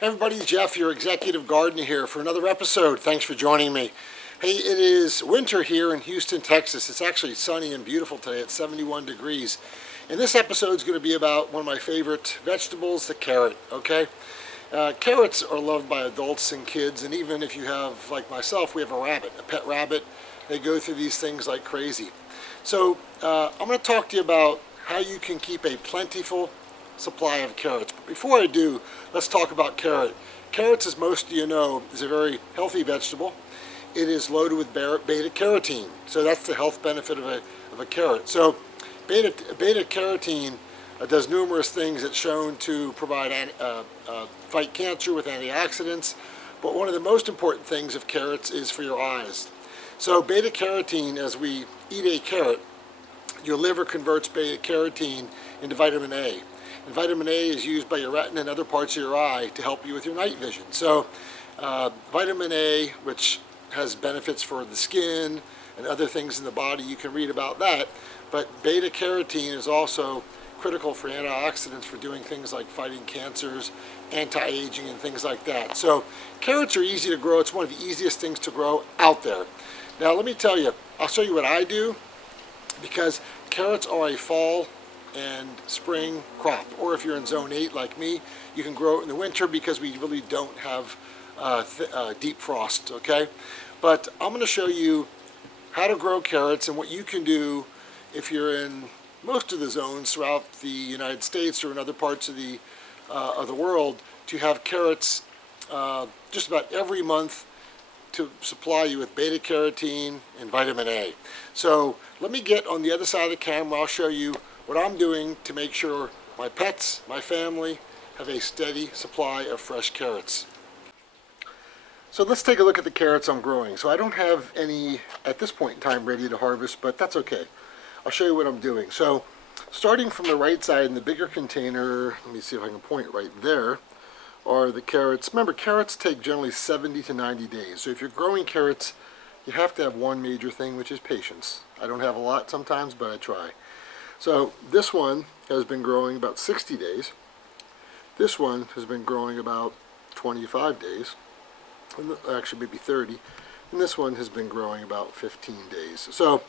Hey everybody, Jeff, your executive gardener here for another episode. Thanks for joining me. Hey, it is winter here in Houston, Texas. It's actually sunny and beautiful today at 71 degrees. And this episode is going to be about one of my favorite vegetables, the carrot, okay? Carrots are loved by adults and kids, and even if you have, like myself, we have a rabbit, a pet rabbit. They go through these things like crazy. So I'm going to talk to you about how you can keep a plentiful supply of carrots. But before I do, let's talk about carrot. Carrots, as most of you know, is a very healthy vegetable. It is loaded with beta carotene, so that's the health benefit of a carrot. So beta carotene does numerous things. It's shown to provide fight cancer with antioxidants, but one of the most important things of carrots is for your eyes. So beta carotene, as we eat a carrot, your liver converts beta carotene into vitamin A. And vitamin A is used by your retina and other parts of your eye to help you with your night vision. So vitamin A, which has benefits for the skin and other things in the body, you can read about that. But beta carotene is also critical for antioxidants for doing things like fighting cancers, anti-aging, and things like that. So carrots are easy to grow. It's one of the easiest things to grow out there. Now let me tell you, I'll show you what I do, because carrots are a fall and spring crop. Or if you're in zone 8 like me, you can grow it in the winter because we really don't have deep frost, okay? But I'm going to show you how to grow carrots and what you can do if you're in most of the zones throughout the United States or in other parts of the world to have carrots just about every month to supply you with beta carotene and vitamin A. So let me get on the other side of the camera. I'll show you what I'm doing to make sure my pets, my family, have a steady supply of fresh carrots. So let's take a look at the carrots I'm growing. So I don't have any at this point in time ready to harvest, but that's okay. I'll show you what I'm doing. So starting from the right side in the bigger container, let me see if I can point right there, are the carrots. Remember, carrots take generally 70 to 90 days. So if you're growing carrots, you have to have one major thing, which is patience. I don't have a lot sometimes, but I try. So this one has been growing about 60 days. This one has been growing about 25 days, actually maybe 30. And this one has been growing about 15 days. So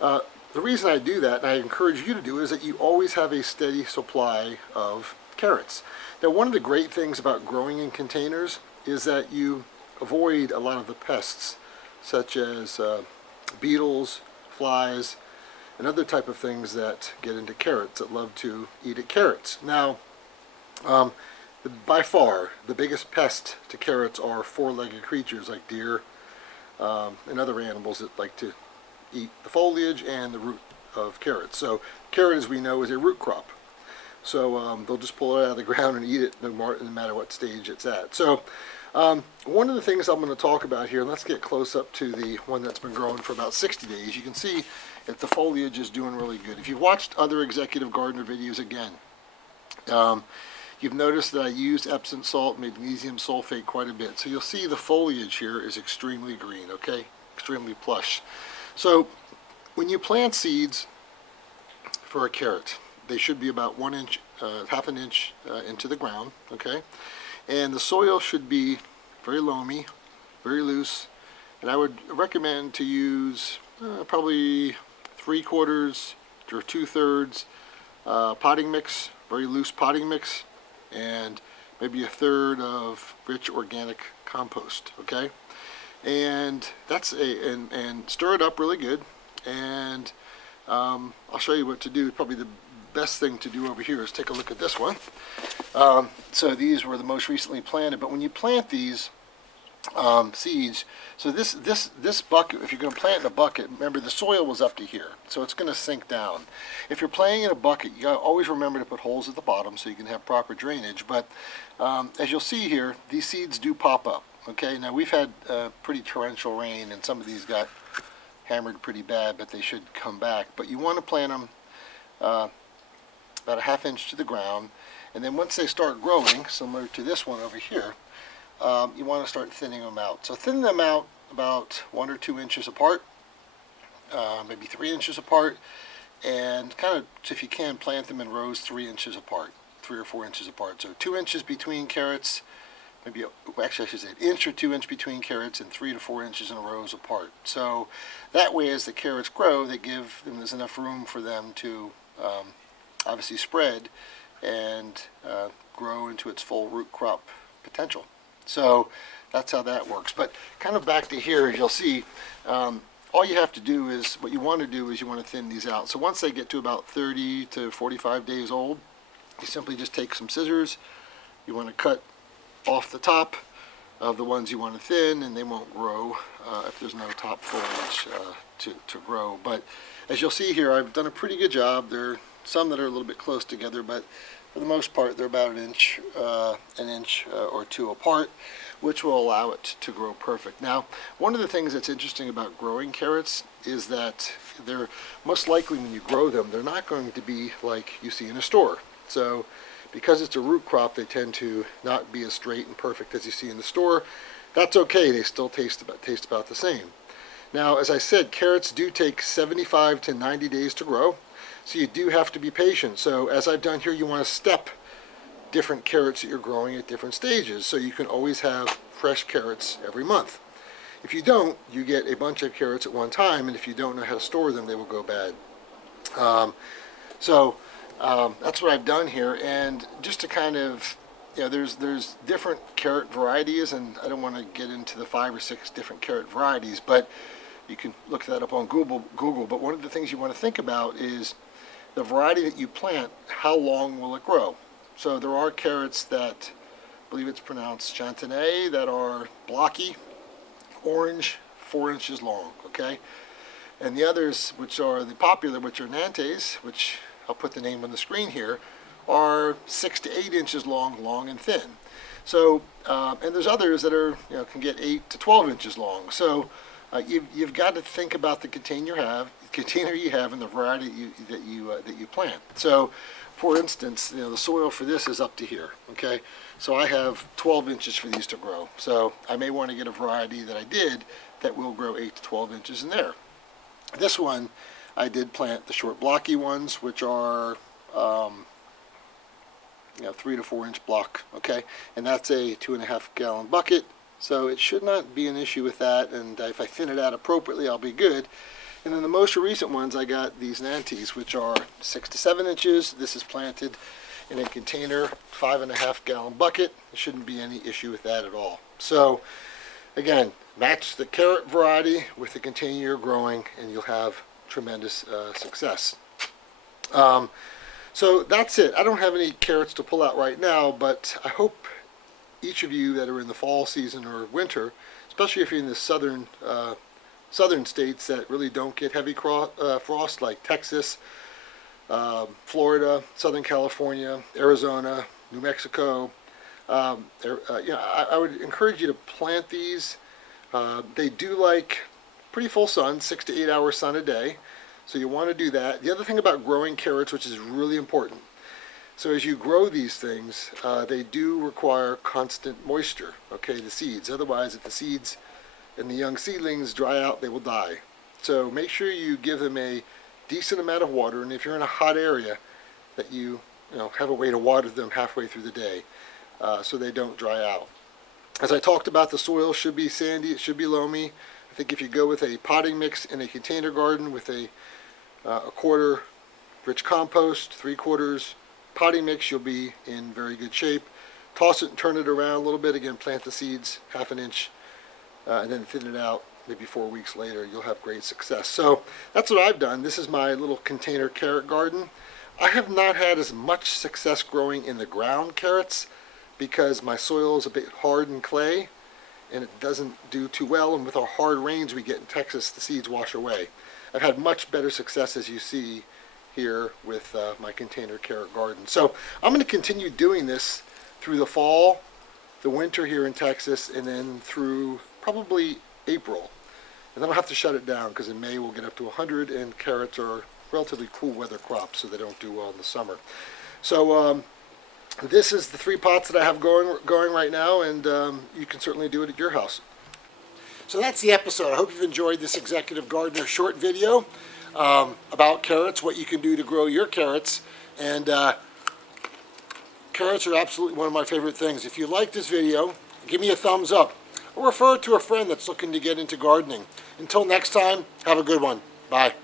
the reason I do that, and I encourage you to do, is that you always have a steady supply of carrots. Now, one of the great things about growing in containers is that you avoid a lot of the pests, such as beetles, flies, and other type of things that get into carrots, that love to eat at carrots. Now, by far, the biggest pest to carrots are four-legged creatures like deer and other animals that like to eat the foliage and the root of carrots. So carrot, as we know, is a root crop. So they'll just pull it out of the ground and eat it no matter what stage it's at. So one of the things I'm going to talk about here, and let's get close up to the one that's been growing for about 60 days. You can see that the foliage is doing really good. If you've watched other executive gardener videos, again, you've noticed that I used Epsom salt, magnesium sulfate quite a bit. So you'll see the foliage here is extremely green, okay? Extremely plush. So when you plant seeds for a carrot, they should be about 1 inch, half an inch into the ground, okay? And the soil should be very loamy, very loose, and I would recommend to use probably 3/4 or 2/3 potting mix, very loose potting mix, and maybe 1/3 of rich organic compost, okay? And that's and stir it up really good, and I'll show you what to do. Probably the best thing to do over here is take a look at this one. So these were the most recently planted, but when you plant these seeds, so this bucket, if you're going to plant in a bucket, remember the soil was up to here, so it's going to sink down. If you're planting in a bucket, you got to always remember to put holes at the bottom so you can have proper drainage. But as you'll see here, these seeds do pop up. Okay, now we've had pretty torrential rain, and some of these got hammered pretty bad, but they should come back. But you want to plant them about a ½ inch to the ground, and then once they start growing, similar to this one over here, you want to start thinning them out. So thin them out about 1 or 2 inches apart, maybe 3 inches apart, and kind of, if you can, plant them in rows 3 inches apart, 3 or 4 inches apart. So 2 inches between carrots, maybe, actually I should say 1 inch or 2 inch between carrots and 3 to 4 inches in rows apart. So that way as the carrots grow, there's enough room for them to obviously spread and grow into its full root crop potential. So that's how that works. But kind of back to here, as you'll see, all you have to do is, what you want to do is you want to thin these out. So once they get to about 30 to 45 days old, you simply just take some scissors. You want to cut off the top of the ones you want to thin, and they won't grow if there's no top foliage to grow. But as you'll see here, I've done a pretty good job. There are some that are a little bit close together, but for the most part, they're about an inch or two apart, which will allow it to grow perfect. Now, one of the things that's interesting about growing carrots is that they're most likely, when you grow them, they're not going to be like you see in a store. So because it's a root crop, they tend to not be as straight and perfect as you see in the store. That's okay, they still taste about the same. Now, as I said, carrots do take 75 to 90 days to grow, so you do have to be patient. So as I've done here, you want to step different carrots that you're growing at different stages, so you can always have fresh carrots every month. If you don't, you get a bunch of carrots at one time, and if you don't know how to store them, they will go bad. That's what I've done here, and just to kind of, there's different carrot varieties, and I don't want to get into the 5 or 6 different carrot varieties, but you can look that up on Google. But one of the things you want to think about is the variety that you plant, how long will it grow? So there are carrots that, I believe it's pronounced chantenay, that are blocky, orange, 4 inches long, okay? And the others, which are the popular, which are nantes, which I'll put the name on the screen here, are 6 to 8 inches long and thin. So, and there's others that are, can get 8 to 12 inches long. So you've got to think about the container you have and the variety that you plant. So, for instance, the soil for this is up to here. Okay, so I have 12 inches for these to grow. So I may want to get a variety that I did that will grow 8 to 12 inches in there. This one, I did plant the short blocky ones, which are 3 to 4 inch block. Okay, and that's a 2.5 gallon bucket. So it should not be an issue with that, and if I thin it out appropriately, I'll be good. And then the most recent ones, I got these nantes, which are 6 to 7 inches. This is planted in a container, 5.5 gallon bucket. There shouldn't be any issue with that at all. So again, match the carrot variety with the container you're growing, and you'll have tremendous success. So that's it. I don't have any carrots to pull out right now, but I hope each of you that are in the fall season or winter, especially if you're in the southern states that really don't get heavy frost, like Texas, Florida, Southern California, Arizona, New Mexico, I would encourage you to plant these. They do like pretty full sun, 6 to 8 hour sun a day, so you want to do that. The other thing about growing carrots, which is really important, so as you grow these things, they do require constant moisture, okay, the seeds. Otherwise, if the seeds and the young seedlings dry out, they will die. So make sure you give them a decent amount of water, and if you're in a hot area, that you have a way to water them halfway through the day, so they don't dry out. As I talked about, the soil should be sandy, it should be loamy. I think if you go with a potting mix in a container garden with a quarter rich compost, 3/4 potting mix, you'll be in very good shape. Toss it and turn it around a little bit. Again, plant the seeds 1/2 inch and then thin it out. Maybe 4 weeks later, you'll have great success. So that's what I've done. This is my little container carrot garden. I have not had as much success growing in the ground carrots because my soil is a bit hard and clay, and it doesn't do too well. And with our hard rains we get in Texas, the seeds wash away. I've had much better success, as you see here, with my container carrot garden. So I'm going to continue doing this through the fall, the winter here in Texas, and then through probably April. And then I'll have to shut it down because in May we'll get up to 100, and carrots are relatively cool weather crops, so they don't do well in the summer. So this is the 3 pots that I have going right now, and you can certainly do it at your house. So that's the episode. I hope you've enjoyed this Executive Gardener short video about carrots, what you can do to grow your carrots. And carrots are absolutely one of my favorite things. If you like this video, give me a thumbs up, or refer it to a friend that's looking to get into gardening. Until next time, have a good one. Bye.